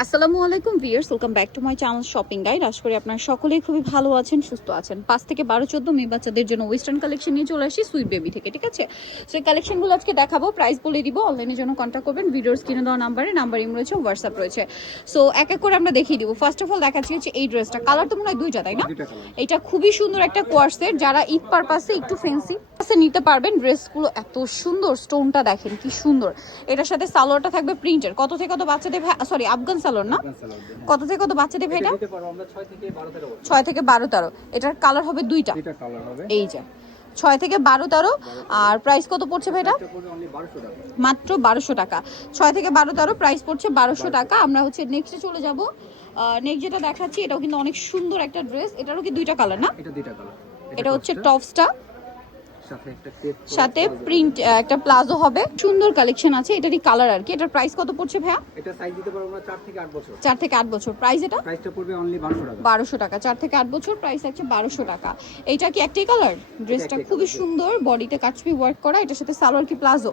আসসালামু আলাইকুম viewers, welcome back to my channel shopping guide. আশা করি আপনারা সকলেই খুবই ভালো আছেন, সুস্থ আছেন। 5 থেকে 12, 14 মেয়ে বাচ্চাদের জন্য ওয়েস্টার্ন কালেকশন নিয়ে চলে আসি সুইট বেবি থেকে, ঠিক আছে? সো এই কালেকশনগুলো আজকে দেখাবো, প্রাইস বলে দিব। অনলাইনের জন্য কন্ট্যাক্ট করবেন, ভিডিওর স্ক্রিনে দেওয়া নাম্বার ইম রয়েছে, হোয়াটসঅ্যাপ রয়েছে। সো এক এক করে আমরা দেখিয়ে দিব। ফার্স্ট অফ অল দেখাচ্ছি হচ্ছে এই ড্রেসটা। কালার তো মনে হয় দুইটা, তাই না? এটা খুবই সুন্দর একটা কোয়ার্সের, যারা ঈদ পারপাসে একটু ফ্যান্সি নিতে পারবেন। ড্রেসগুলো এত সুন্দর, স্টোনটা দেখেন কি সুন্দর। এটার সাথে সালোয়ারটা থাকবে প্রিন্টের। কত থেকে কত বাচ্চাদের, সরি আফগান সালোয়ার না, কত থেকে কত বাচ্চাদের ভাই? এটা 6 থেকে 12, 13। এটার কালার হবে দুইটা, এই যে 6 থেকে 12, 13। আর প্রাইস কত পড়ছে ভাই? এটা মাত্র 1200 টাকা। 6 থেকে 12, 13 প্রাইস পড়ছে 1200 টাকা। আমরা হচ্ছে নেক্সটে চলে যাব। নেক্সট যেটা দেখাচ্ছি, এটাও কিন্তু অনেক সুন্দর একটা ড্রেস। এটারও কি দুইটা কালার না? এটা হচ্ছে টপসটা, সাথে প্রিন্ট একটা প্লাজো হবে। সুন্দর কালেকশন আছে, এটারই কালার আর কি। এটার প্রাইস কত পড়ছে ভাইয়া? এটা সাইজ দিতে পারবো আমরা 4 থেকে 8 বছর। 4 থেকে 8 বছর। প্রাইস এটা প্রাইসটা পড়বে অনলি 1200 টাকা। 1200 টাকা। 4 থেকে 8 বছর, প্রাইস আছে 1200 টাকা। এইটা কি একটাই কালার? ড্রেসটা খুবই সুন্দর, বডিতে কাটছবি ওয়ার্ক করা। এটার সাথে সালোয়ার কি প্লাজো।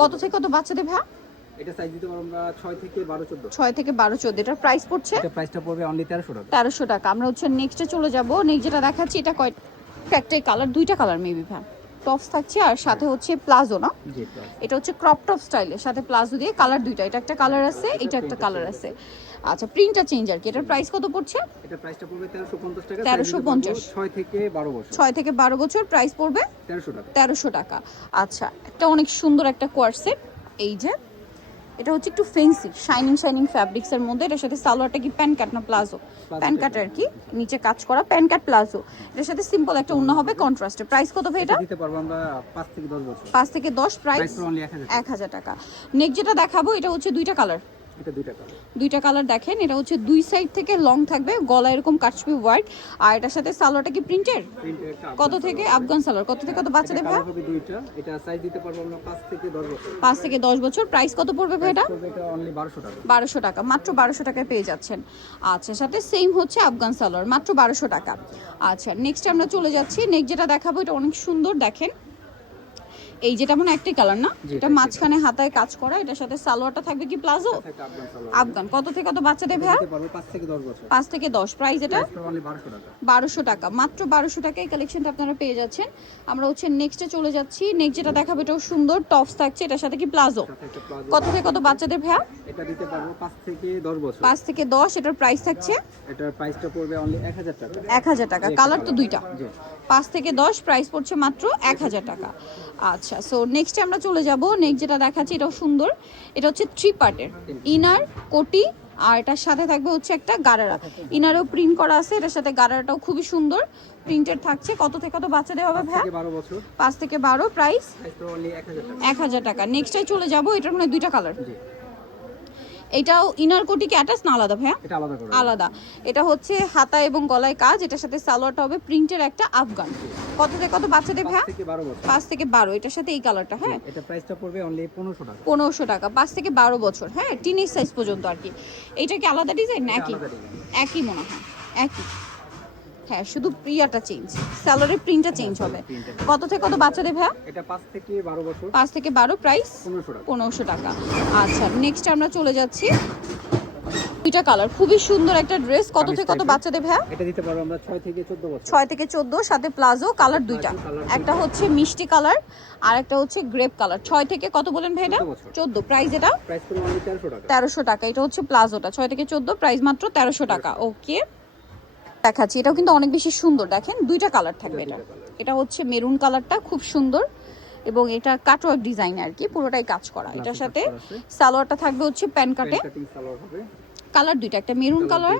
কত থেকে কত বাচ্চাদের ভাইয়া? এটা সাইজ দিতে পারবো আমরা 6 থেকে 12, 14। 6 থেকে 12, 14। এটার প্রাইস পড়ছে, এটা প্রাইসটা পড়বে অনলি 1300 টাকা। 1300 টাকা। আমরা হচ্ছে নেক্সটে চলে যাব। নেক্সট যেটা দেখাচ্ছি, এটা একটাই কালার, দুইটা কালার মেবি ভাই। টপস থাকছে আর সাথে হচ্ছে প্লাজো না? এটা হচ্ছে ক্রপ টপ স্টাইলের সাথে প্লাজো দিয়ে, কালার দুইটা। এটা একটা কালার আছে, এটা একটা কালার আছে। আচ্ছা, প্রিন্টটা চেঞ্জ আর কি। এটার প্রাইস কত পড়ছে? এটা প্রাইসটা পড়বে 1350 টাকা। 1350। 6 থেকে 12 বছর। 6 থেকে 12 বছর, প্রাইস পড়বে 1300 টাকা। 1300 টাকা। আচ্ছা, একটা অনেক সুন্দর একটা কোয়ার্সেট, এই যে এটা হচ্ছে একটু ফেন্সি শাইনিং ফ্যাব্রিক্স এর মধ্যে। এটার সাথে সালোয়ারটা কি প্যান্ট কাট না প্লাজো? প্যান্ট কাট আর কি, নিচে কাজ করা প্যান্ট কাট প্লাজো। এটার সাথে সিম্পল একটা ওড়না হবে কন্ট্রাস্টে। প্রাইস কত ভাই এটা? দিতে পারবো আমরা 5 থেকে 10 বছর। 5 থেকে 10, প্রাইস অনলি 1000 টাকা। নেক্সট যেটা দেখাবো, এটা হচ্ছে দুইটা কালার। এটা দুইটা কালার দেখেন। এটা হচ্ছে দুই সাইড থেকে লং থাকবে, গলা এরকম কাটছবি ওয়ার্ক। আর এটার সাথে সালোয়ারটা কি প্রিন্টের? কত থেকে আফগান সালোয়ার, কত থেকে কত বাচ্চাদের ভাই? হবে দুইটা। এটা সাইজ দিতে পারবো আমরা 5 থেকে 10 বছর। 5 থেকে 10 বছর। প্রাইস কত পড়বে ভাই এটা? এটা অনলি 1200 টাকা। 1200 টাকা, মাত্র 1200 টাকায় পেয়ে যাচ্ছেন। আচ্ছা, সাথে সেম হচ্ছে আফগান সালোয়ার, মাত্র 1200 টাকা। আচ্ছা, নেক্সট আমরা চলে যাচ্ছি। নেক্সট যেটা দেখাবো, এটা অনেক সুন্দর দেখেন। এই যেটা মনে একটাই কালার না? এটা মাঝখানে হাতায় কাজ করা। এটার সাথে সালোয়ারটা থাকবে কি প্লাজো আফগান। কত থেকে কত বাচ্চাদের ভাই? 5 থেকে 10 বছর। 5 থেকে 10। প্রাইস এটা অনলি 1200 টাকা। 1200 টাকা, মাত্র 1200 টাকায় এই কালেকশনটা আপনারা পেয়ে যাচ্ছেন। আমরা হচ্ছে নেক্সটে চলে যাচ্ছি। নেক্সট যেটা দেখাবো, এটাও সুন্দর টপস থাকছে। এটার সাথে কি প্লাজো। কত থেকে কত বাচ্চাদের ভাই? এটা দিতে পারবো 5 থেকে 10 বছর। 5 থেকে 10। এটার প্রাইস থাকছে, এটার প্রাইসটা পড়বে অনলি 1000 টাকা। 1000 টাকা। কালার তো দুইটা। 5 থেকে 10, প্রাইস পড়ছে মাত্র 1000 টাকা। আচ্ছা, সো নেক্সটে আমরা চলে যাব। নেক্সট যেটা দেখাচ্ছি, এটাও সুন্দর। এটা হচ্ছে 3 পার্টের, ইনার, কোটি, আর এটার সাথে থাকবে হচ্ছে একটা গারারা। ইনারও প্রিন্ট করা আছে, এটার সাথে গারারাটাও খুবই সুন্দর প্রিন্টেড থাকছে। কত থেকে কত বাচ্চাদের হবে ভাই? 5 থেকে 12। প্রাইস 1000 টাকা। নেক্সটে চলে যাব। এটার মানে দুইটা কালার। এটাও ইনার কোটি কি অ্যাটাচ না আলাদা ভাইয়া? এটা আলাদা। এটা হচ্ছে হাতা এবং গলায় কাজ। এটার সাথে সালোয়ারটা হবে প্রিন্টের একটা আফগান। কত থেকে কত বাচ্চাদের ভাইয়া? 5 থেকে 12। এটার সাথে এই কালারটা, হ্যাঁ, এটা প্রাইসটা পড়বে অনলি 1500 টাকা। 1500 টাকা। 5 থেকে 12 বছর, হ্যাঁ, টিনেজ সাইজ পর্যন্ত আর কি। এইটা কি আলাদা ডিজাইন না একই মনে হয়? একই, হ্যাঁ, শুধু প্রিয়াটা চেঞ্জ, স্যালারি প্রিন্টটা চেঞ্জ হবে। কত থেকে কত বাচ্চাদের ভাইয়া? এটা 5 থেকে 12 বছর। 5 থেকে 12। প্রাইস 1500 টাকা। আচ্ছা, নেক্সট আমরা চলে যাচ্ছি। দুইটা কালার, খুবই সুন্দর একটা ড্রেস। কত থেকে কত বাচ্চাদের ভাইয়া? এটা দিতে পারবো আমরা 6 থেকে 14 বছর। 6 থেকে 14, সাথে প্লাজো। কালার দুইটা, একটা হচ্ছে মিষ্টি কালার আর একটা হচ্ছে গ্রেপ কালার। 6 থেকে কত বলেন ভাই এটা? 14। প্রাইস এটা? প্রাইস পড়বে অনলি 1300 টাকা। 1300 টাকা। এটা হচ্ছে প্লাজোটা। 6 থেকে 14, প্রাইস মাত্র 1300 টাকা। ওকে, দেখাচ্ছি। এটাও কিন্তু অনেক বেশি সুন্দর, দেখেন দুইটা কালার থাকবে। এটা হচ্ছে মেরুন কালারটা, খুব সুন্দর, এবং এটা কাটওয়ার্ক ডিজাইন আর কি, পুরোটাই কাজ করা। এটার সাথে সালোয়ারটা থাকবে হচ্ছে প্যান্ট কাটে। কালার দুইটা, একটা মেরুন কালার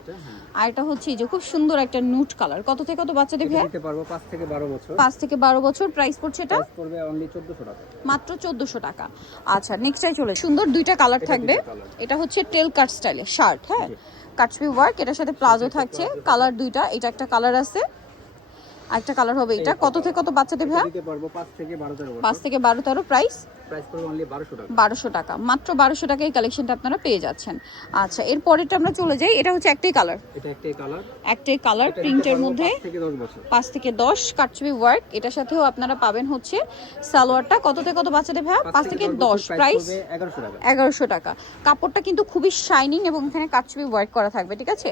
আর এটা হচ্ছে এই যে খুব সুন্দর একটা নুট কালার। কত থেকে কত বাচ্চাদের ভাই? দিতে পারবো 5 থেকে 12 বছর। 5 থেকে 12 বছর। প্রাইস পড়ছে এটা পড়বে অনলি 1400 টাকা, মাত্র 1400 টাকা। আচ্ছা, নেক্সটে চলে সুন্দর দুইটা কালার থাকবে। এটা হচ্ছে টেল কাট স্টাইলের শার্ট, হ্যাঁ, কাটছবি ওয়ার্ক। এটার সাথে প্লাজো থাকছে, কালার দুইটা। এটা একটা কালার আছে, একটা কালার হবে এটা, কত থেকে কত বাচ্চাদের ভাইয়া? দিতে পারবো 5 থেকে 12 13 5 বছর। থেকে 12-13। প্রাইস প্রাইস পড়বে অনলি 1200 টাকা। 1200 টাকা, মাত্র 1200 টাকা এই কালেকশনটা আপনারা পেয়ে যাচ্ছেন। আচ্ছা, এর পরেরটা আমরা চলে যাই। এটা হচ্ছে একটাই কালার, এটা একটাই কালার। একটাই কালার প্রিন্টের মধ্যে 5 থেকে 10 বছর। 5 থেকে 10 কাটছবি ওয়ার্ক। এটার সাথেও আপনারা পাবেন হচ্ছে সালোয়ারটা, কত থেকে কত বাচ্চাদের ভাইয়া? 5 থেকে 10। প্রাইস 1100 টাকা। 1100 টাকা। কাপড়টা কিন্তু খুবই শাইনিং এবং এখানে কাটছবি ওয়ার্ক করা থাকবে, ঠিক আছে?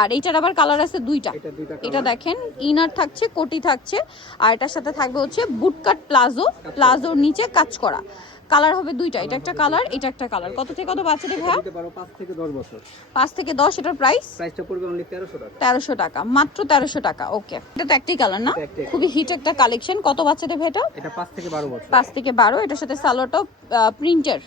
আর এইটার আবার কালার আছে দুইটা। এটা দুইটা এটা কালার। দেখেন ইনার থাকছে, কোটি থাকছে, আর এটার সাথে থাকবে হচ্ছে বুটকাট প্লাজো, প্লাজোর নিচে কাজ করা। কালার হবে দুইটা, এটা একটা কালার, এটা একটা কালার। কত থেকে কত বাচ্চাদের ভাইয়া? দিতে পারো 5 থেকে 10 বছর। 5 থেকে 10। এটার প্রাইস প্রাইসটা পড়বে অনলি 1300 টাকা। 1300 টাকা, মাত্র 1300 টাকা। ওকে, এটা তো একটাই কালার না? এটা একটাই খুবই হিট একটা কালেকশন। কত বাচ্চাদের ভাই এটা? এটা 5 থেকে 12 বছর। 5 থেকে 12। এটার সাথে সালোয়ারটাও প্রিন্টের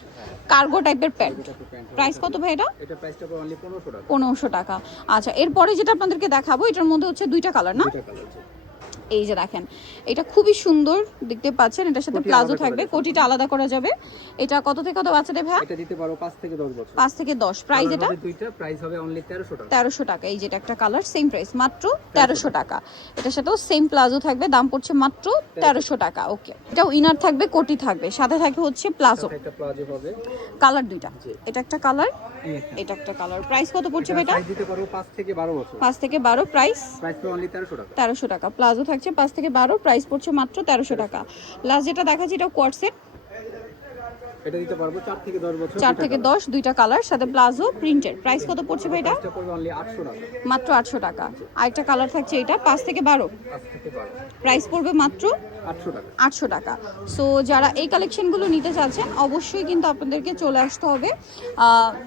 কার্গো টাইপের প্যান্ট। এটা তো প্যান্ট। প্রাইস কত ভাই এটা? এটা প্রাইসটা পড়বে অনলি 1500 টাকা। 1500 টাকা। আচ্ছা, এরপরে যেটা আপনাদেরকে দেখাবো এটার মধ্যে হচ্ছে দুইটা কালার না? দুইটা কালার আছে। এই যে দেখেন, এটা খুবই সুন্দর দেখতে পাচ্ছেন। এটার সাথে কোটি প্লাজো আলাদা করা থাকবে, যাবে। কোটিটা আলাদা করা যাবে। এটা কত থেকে কত বাচ্চাদের ভাইয়া? এটা দিতে পারো 5 থেকে 10 বছর। 5 থেকে 10। প্রাইস কালার এটা হবে দুইটা, প্রাইস হবে অনলি 1300 টাকা। 1300 টাকা। এই যেটা একটা কালার, সেম প্রাইস, মাত্র 1300 টাকা। এটার সাথেও সেম প্লাজো থাকবে, দাম পড়ছে মাত্র 1300 টাকা। ওকে, এটাও ইনার থাকবে, কোটি থাকবে, সাথে থাকবে হচ্ছে প্লাজো। সাথে একটা প্লাজো হবে। কালার দুইটা, জি। এটা একটা কালার, এই একটা। এটা একটা কালার। প্রাইস কত পড়ছে ভাই এটা? প্রাইস দিতে পারো 5 থেকে 12 বছর। 5 থেকে 12। প্রাইস প্রাইস পড়বে অনলি 1300 টাকা। 1300 টাকা। প্লাজো থাকছে 5 থেকে 12, প্রাইস পড়ছে মাত্র 1300 টাকা। লাস্ট যেটা দেখাচ্ছি এটা কোয়ার্সেট, এটা দিতে পারবো 4 থেকে 10 বছর। 4 থেকে 10, দুইটা কালার, সাথে প্লাজো প্রিন্টেড। প্রাইস কত পড়ছে ভাই এটা? প্রাইসটা পড়বে অনলি 800 টাকা। মাত্র 800 টাকা। আরেকটা কালার থাকছে এটা 5 থেকে 12, 5 থেকে 12 প্রাইস পড়বে মাত্র 800 টাকা। 800 টাকা। সো যারা এই কালেকশনগুলো নিতে চাচ্ছেন অবশ্যই কিন্তু আপনাদেরকে চলে আসতে হবে